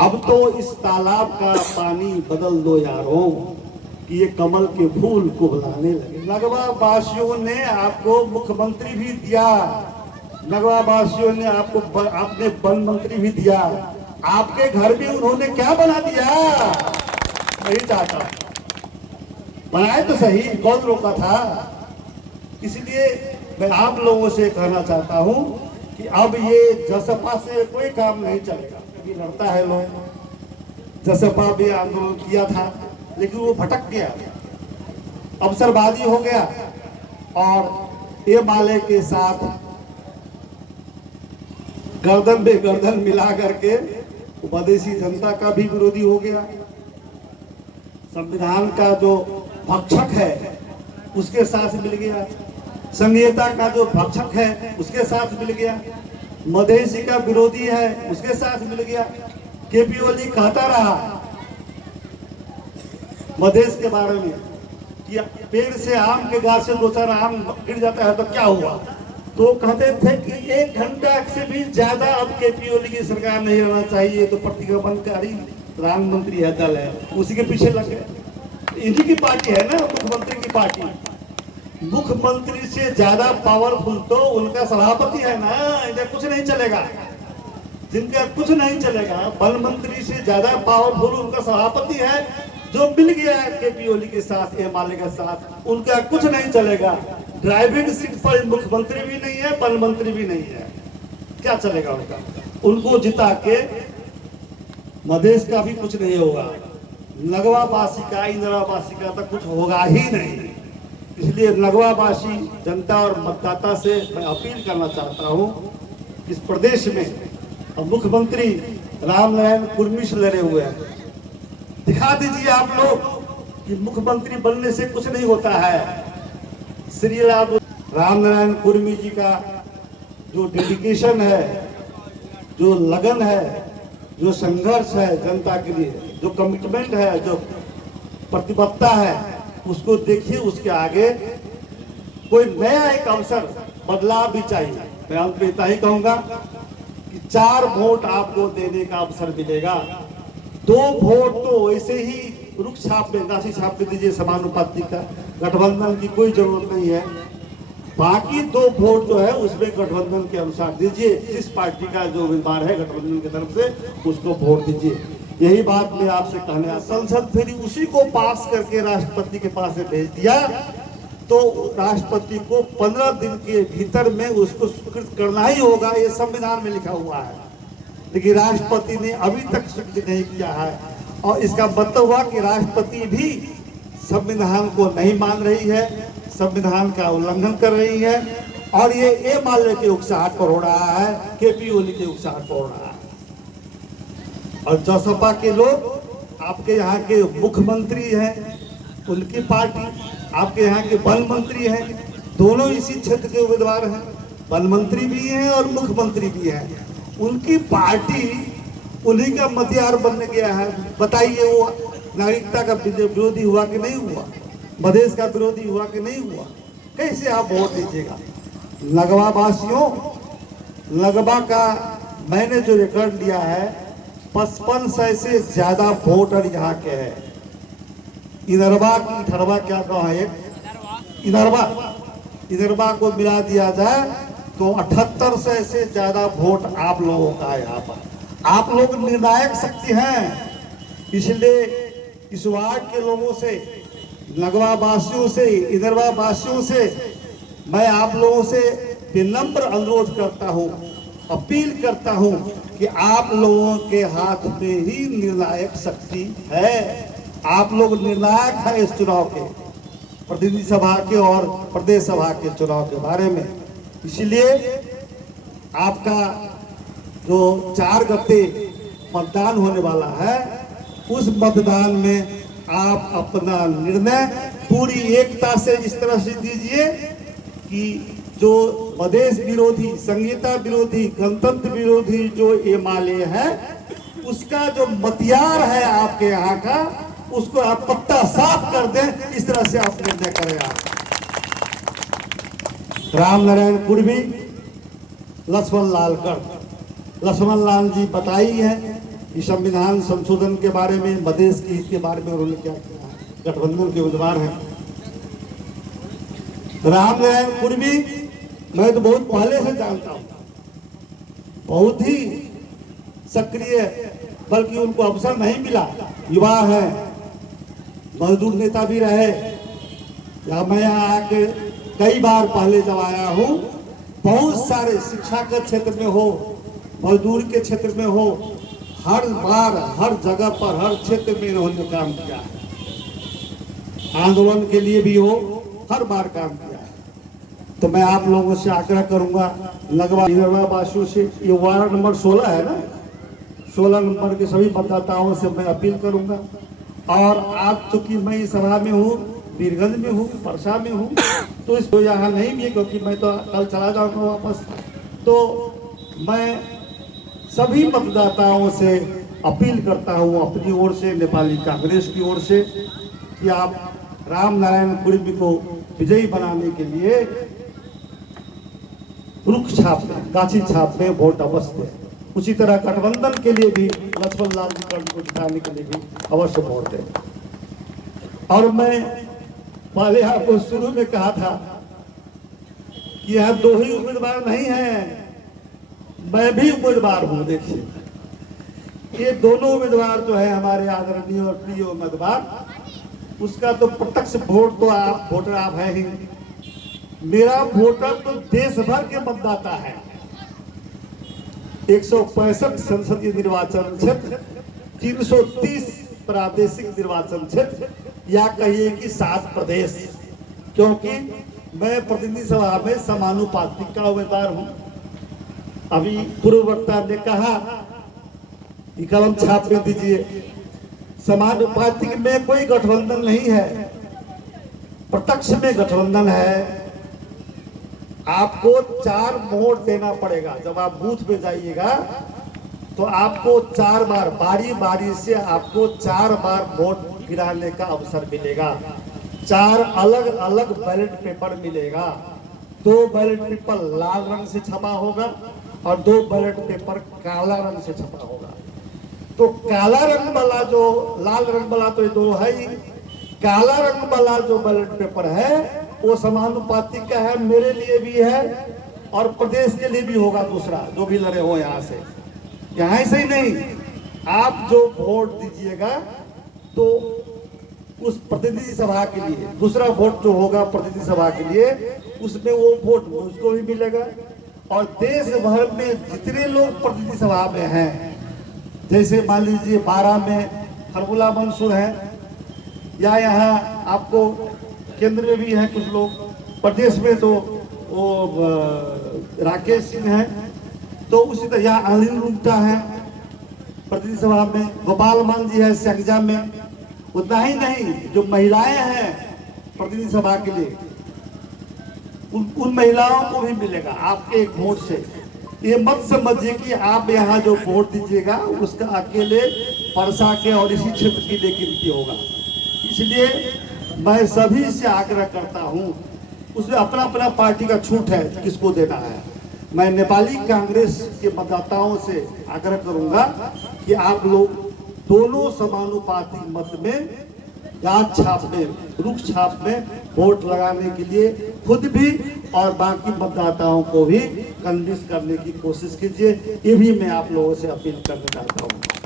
अब तो इस तालाब का पानी बदल दो यारों कि ये कमल के फूल को बुलाने लगे। नगवा वासियों ने आपको मुख्यमंत्री भी दिया, नगवा वासियों ने आपको आपने वन मंत्री भी दिया, आपके घर भी उन्होंने क्या बना दिया? नहीं चाहता, बनाए तो सही, कौन रोका था? इसलिए मैं आप लोगों से कहना चाहता हूं कि अब ये जसपा से कोई काम नहीं चलेगा। कभी लड़ता है लोग, जसपा भी आंदोलन किया था लेकिन वो भटक गया, अवसरवादी हो गया और ये माले के साथ गर्दन पे गर्दन मिला करके उपदेशी जनता का भी विरोधी हो गया, संविधान का जो भक्षक है उसके साथ मिल गया, संहिता का जो भक्षक है उसके साथ मिल गया, मधेसी का विरोधी है उसके साथ मिल गया। केपी ओली कहता रहा मधेश के बारे में कि पेड़ से आम के गाछ से 2-4 आम गिर जाता है तो क्या हुआ, तो कहते थे कि 1 घंटा से भी ज्यादा अब केपी ओली की सरकार नहीं रहना चाहिए, तो प्रतिक्रमणकारी प्रधानमंत्री है दल है, उसी के पीछे लग गए। इन्हीं की पार्टी है ना मुख्यमंत्री की पार्टी, मुख्यमंत्री से ज्यादा पावरफुल तो उनका सभापति है ना, इनका कुछ नहीं चलेगा, जिनका कुछ नहीं चलेगा। वन मंत्री से ज्यादा पावरफुल उनका सभापति है जो मिल गया है केपी ओली के साथ, ए माले के साथ, उनका कुछ नहीं चलेगा। ड्राइविंग सीट पर मुख्यमंत्री भी नहीं है, वन मंत्री भी नहीं है, क्या चलेगा उनका? उनको जिता के मधेश का भी कुछ नहीं होगा, नगवावासी का, इंदिरावासी का तो कुछ होगा ही नहीं। इसलिए नगवावासी जनता और मतदाता से मैं अपील करना चाहता हूं, इस प्रदेश में अब मुख्यमंत्री रामनारायण कुर्मी से लड़े हुए हैं, दिखा दीजिए आप लोग कि मुख्यमंत्री बनने से कुछ नहीं होता है। श्री रामनारायण कुर्मी जी का जो डेडिकेशन है, जो लगन है, जो संघर्ष है जनता के लिए, जो कमिटमेंट है, जो प्रतिबद्धता है, उसको देखिए। उसके आगे कोई नया एक अवसर, बदलाव भी चाहिए। मैं अंत में इतना ही कहूंगा कि 4 वोट आपको देने का अवसर मिलेगा, 2 वोट तो वैसे ही रुख छाप में, नासी छाप में दीजिए, समानुपाती का गठबंधन की कोई जरूरत नहीं है। बाकी 2 वोट जो है उसमें गठबंधन के अनुसार दीजिए, जिस पार्टी का जो उम्मीदवार है गठबंधन की तरफ से उसको वोट दीजिए। यही बात मैं आपसे कहने आया। संसद फिर उसी को पास करके राष्ट्रपति के पास से भेज दिया, तो राष्ट्रपति को 15 दिन के भीतर में उसको स्वीकृत करना ही होगा, ये संविधान में लिखा हुआ है। लेकिन राष्ट्रपति ने अभी तक स्वीकृत नहीं किया है, और इसका मतलब हुआ कि राष्ट्रपति भी संविधान को नहीं मान रही है, संविधान का उल्लंघन कर रही है, और ये ए माले के उकसाहट पर हो रहा है, केपी ओली के उकसाहट पर हो रहा है। और जसपा के लोग आपके यहाँ के मुख्यमंत्री हैं, उनकी पार्टी, आपके यहाँ के वन मंत्री हैं, दोनों इसी क्षेत्र के उम्मीदवार हैं, वन मंत्री भी हैं और मुख्यमंत्री भी हैं। उनकी पार्टी उन्हीं का मतियार बन गया है। बताइए वो नागरिकता का विरोधी हुआ कि नहीं हुआ, मधेश का विरोधी हुआ कि नहीं हुआ? कैसे आप वोट दीजिएगा? नगवा वासियों, नगवा का मैंने जो रिकॉर्ड लिया है 5500 से ज्यादा वोटर यहाँ के हैं। इनरवा की ठरवा क्या कहा है, इनरवा को मिला दिया जाए तो 7800 से ज्यादा वोट आप लोगों का है यहाँ पर। आप लोग निर्णायक शक्ति हैं, इसलिए इस वार्ड के लोगों से, नगवा वासियों से, इनरवा वासियों से मैं आप लोगों से विनम्र अनुरोध करता हूँ, अपील करता हूँ कि आप लोगों के हाथ में ही निर्णायक शक्ति है। आप लोग निर्णायक है इस चुनाव के, प्रतिनिधि सभा के और प्रदेश सभा के चुनाव के बारे में। इसलिए आपका जो 4 गते मतदान होने वाला है, उस मतदान में आप अपना निर्णय पूरी एकता से इस तरह से दीजिए कि जो मधेश विरोधी, संहिता विरोधी, गणतंत्र विरोधी जो ये माले है, उसका जो मतियार है आपके यहाँ का, उसको आप पत्ता साफ कर दें, इस तरह से आप निर्णय करें। आप रामनारायण कुर्मी, लक्ष्मण लाल गर्ग, लक्ष्मण लाल जी बताई है कि संविधान संशोधन के बारे में, मधेश के हित के बारे में उन्होंने क्या किया है। गठबंधन के उम्मीदवार हैं राम नारायण कुर्मी, मैं तो बहुत पहले से जानता हूँ, बहुत ही सक्रिय, बल्कि उनको अवसर नहीं मिला। युवा है, मजदूर नेता भी रहे। या मैं यहाँ आके कई बार पहले जब आया हूँ, बहुत सारे शिक्षा के क्षेत्र में हो, मजदूर के क्षेत्र में हो, हर बार हर जगह पर हर क्षेत्र में इन्होंने काम किया है। आंदोलन के लिए भी हो, हर बार काम किया है। तो मैं आप लोगों से आग्रह करूंगा, नगवा वासियों से, ये वार्ड नंबर 16 है ना, 16 नंबर के सभी मतदाताओं से मैं अपील करूंगा। और आज चूंकि मैं इस सभा में हूँ, वीरगंज में हूँ, परसा में हूँ, तो इसको यहाँ नहीं भी है, क्योंकि मैं तो कल चला जाऊंगा वापस। तो मैं सभी मतदाताओं से अपील करता हूँ अपनी ओर से, नेपाली कांग्रेस की ओर से, कि आप राम नारायण कुर्मी को विजयी बनाने के लिए रुख छाप में, गाछी छाप में वोट अवश्य दें। उसी तरह गठबंधन के लिए भी लक्ष्मण लाल जी को जिताने के लिए भी अवश्य वोट दें। और मैं पहले आपको शुरू में कहा था कि यहाँ दो ही उम्मीदवार नहीं है, मैं भी उम्मीदवार हूँ। देखिए, ये दोनों उम्मीदवार जो है हमारे आदरणीय और प्रिय उम्मीदवार, उसका तो प्रत्यक्ष वोट तो आप वोटर आप है ही। मेरा वोटर तो देश भर के मतदाता है। 165 संसदीय निर्वाचन क्षेत्र, 330 प्रादेशिक निर्वाचन क्षेत्र, या कहिए कि 7 प्रदेश, क्योंकि मैं प्रतिनिधि सभा में समानुपातिक का उम्मीदवार हूं। अभी पूर्व वक्ता ने कहा कि कलम छाप में दीजिए, समानुपातिक में कोई गठबंधन नहीं है, प्रत्यक्ष में गठबंधन है। आपको 4 वोट देना पड़ेगा। जब आप बूथ पे जाइएगा तो आपको 4 बार बारी बारी से आपको 4 बार वोट गिराने का अवसर मिलेगा। 4 अलग अलग बैलेट पेपर मिलेगा। 2 बैलेट पेपर लाल रंग से छपा होगा और 2 बैलेट पेपर काला रंग से छपा होगा। तो काला रंग वाला जो, लाल रंग वाला तो ये दो है ही, काला रंग वाला जो बैलेट पेपर है वो समानुपातिक का है, मेरे लिए भी है और प्रदेश के लिए भी होगा। दूसरा जो भी लड़े हो यहाँ से, यहाँ से ही नहीं, आप जो वोट दीजिएगा तो उस प्रतिनिधि सभा के लिए, दूसरा वोट जो होगा प्रतिनिधि सभा के लिए, उसमें वो वोट उसको भी मिलेगा। और देश भर में जितने लोग प्रतिनिधि सभा में हैं, जैसे मान लीजिए 12 में हरबुला मंसूर है, या यहाँ आपको केंद्र में भी हैं कुछ लोग, प्रदेश में तो वो राकेश सिंह है, तो उसी तरह यहाँ अनिल रुंगटा है प्रतिनिधि सभा में, गोपाल मान जी है सैगजा में। उतना ही नहीं, जो महिलाएं हैं प्रतिनिधि सभा के लिए, उन महिलाओं को भी मिलेगा आपके एक वोट से। ये मत समझिए कि आप यहाँ जो वोट दीजिएगा उसका अकेले परसा के और इसी क्षेत्र की लिए गिनती होगा। इसलिए मैं सभी से आग्रह करता हूँ, उसमें अपना अपना पार्टी का छूट है किसको देना है। मैं नेपाली कांग्रेस के मतदाताओं से आग्रह करूंगा कि आप लोग दोनों समानुपातिक मत में, गाछ छाप में, रुख छाप में वोट लगाने के लिए खुद भी और बाकी मतदाताओं को भी कन्विंस करने की कोशिश कीजिए। ये भी मैं आप लोगों से अपील करना चाहता हूँ।